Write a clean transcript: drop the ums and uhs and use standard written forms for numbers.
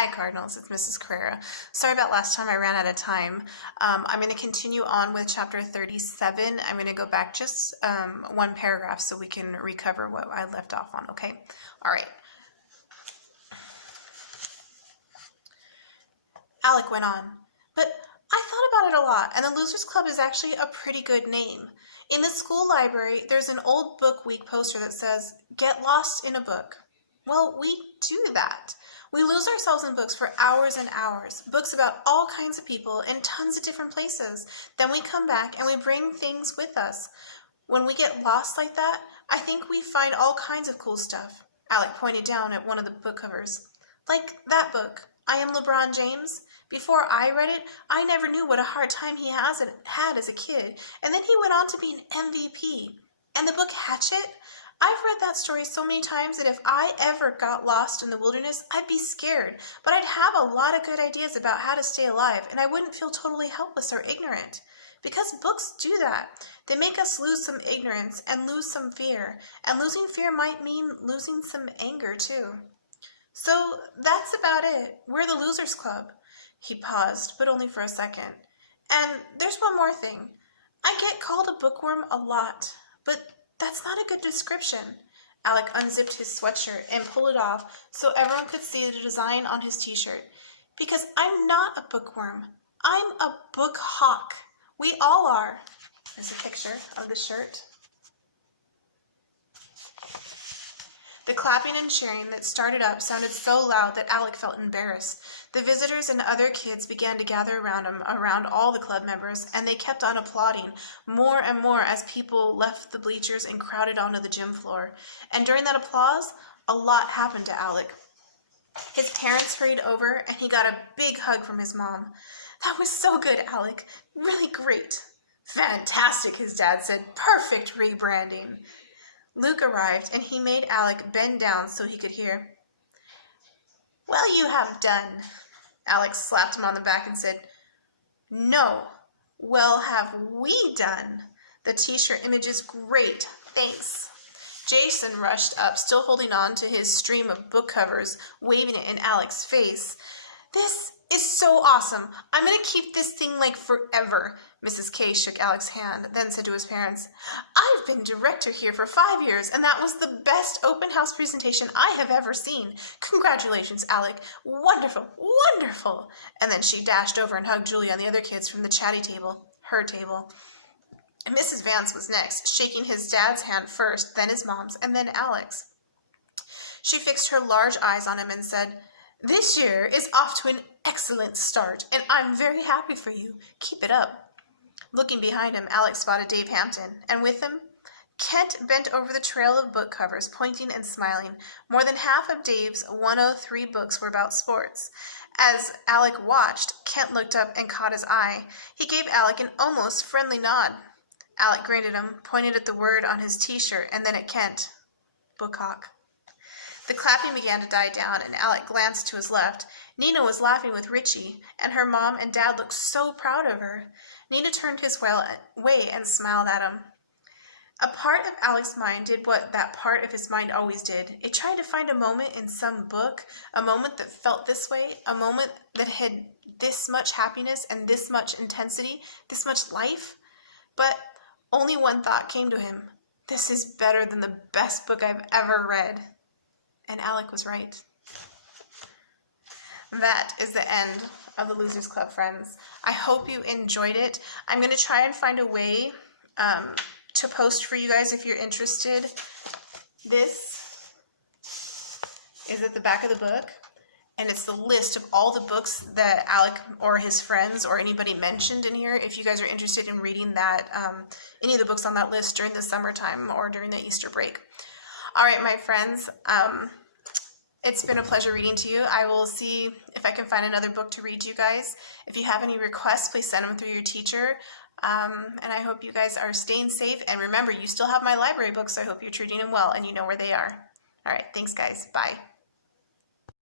Hi Cardinals, it's Mrs. Carrera. Sorry about last time, I ran out of time. I'm going to continue on with chapter 37. I'm going to go back just one paragraph so we can recover what I left off on, okay? All right. Alec went on, but I thought about it a lot, and the Losers Club is actually a pretty good name. In the school library, there's an old book week poster that says, "Get lost in a book." Well, we do that. We lose ourselves in books for hours and hours, books about all kinds of people in tons of different places. Then we come back and we bring things with us. When we get lost like that, I think we find all kinds of cool stuff. Alec pointed down at one of the book covers. Like that book, I Am LeBron James. Before I read it, I never knew what a hard time he had as a kid, and then he went on to be an MVP. And the book Hatchet? I've read that story so many times that if I ever got lost in the wilderness, I'd be scared, but I'd have a lot of good ideas about how to stay alive, and I wouldn't feel totally helpless or ignorant. Because books do that. They make us lose some ignorance and lose some fear, and losing fear might mean losing some anger too. So that's about it. We're the Losers Club. He paused, but only for a second. And there's one more thing. I get called a bookworm a lot, but that's not a good description. Alec unzipped his sweatshirt and pulled it off so everyone could see the design on his t-shirt. Because I'm not a bookworm. I'm a book hawk. We all are. There's a picture of the shirt. The clapping and cheering that started up sounded so loud that Alec felt embarrassed. The visitors and other kids began to gather around him, around all the club members, and they kept on applauding more and more as people left the bleachers and crowded onto the gym floor. And during that applause, a lot happened to Alec. His parents hurried over, and he got a big hug from his mom. "That was so good, Alec. Really great." "Fantastic," his dad said. "Perfect rebranding." Luke arrived, and he made Alec bend down so he could hear. "Well, you have done." Alex slapped him on the back and said, "No, well, have we done? The t-shirt image is great, thanks." Jason rushed up, still holding on to his stream of book covers, waving it in Alex's face. "This is so awesome. I'm going to keep this thing like forever." Mrs. K shook Alex's hand, then said to his parents, "I've been director here for 5 years, and that was the best open house presentation I have ever seen. Congratulations, Alec. Wonderful, wonderful." And then she dashed over and hugged Julie and the other kids from the chatty table, her table. And Mrs. Vance was next, shaking his dad's hand first, then his mom's, and then Alec's. She fixed her large eyes on him and said, "This year is off to an excellent start, and I'm very happy for you. Keep it up." Looking behind him, Alex spotted Dave Hampton, and with him, Kent bent over the trail of book covers, pointing and smiling. More than half of Dave's 103 books were about sports. As Alec watched, Kent looked up and caught his eye. He gave Alec an almost friendly nod. Alec grinned at him, pointed at the word on his t-shirt, and then at Kent. Book hawk. The clapping began to die down, and Alec glanced to his left. Nina was laughing with Richie, and her mom and dad looked so proud of her. Nina turned his way and smiled at him. A part of Alec's mind did what that part of his mind always did. It tried to find a moment in some book, a moment that felt this way, a moment that had this much happiness and this much intensity, this much life. But only one thought came to him. This is better than the best book I've ever read. And Alec was right. That is the end of the Losers Club, friends. I hope you enjoyed it. I'm going to try and find a way to post for you guys if you're interested. This is at the back of the book, and it's the list of all the books that Alec or his friends or anybody mentioned in here. If you guys are interested in reading that, any of the books on that list during the summertime or during the Easter break. All right, my friends, it's been a pleasure reading to you. I will see if I can find another book to read to you guys. If you have any requests, please send them through your teacher. And I hope you guys are staying safe. And remember, you still have my library books, so I hope you're treating them well and you know where they are. All right, thanks, guys. Bye.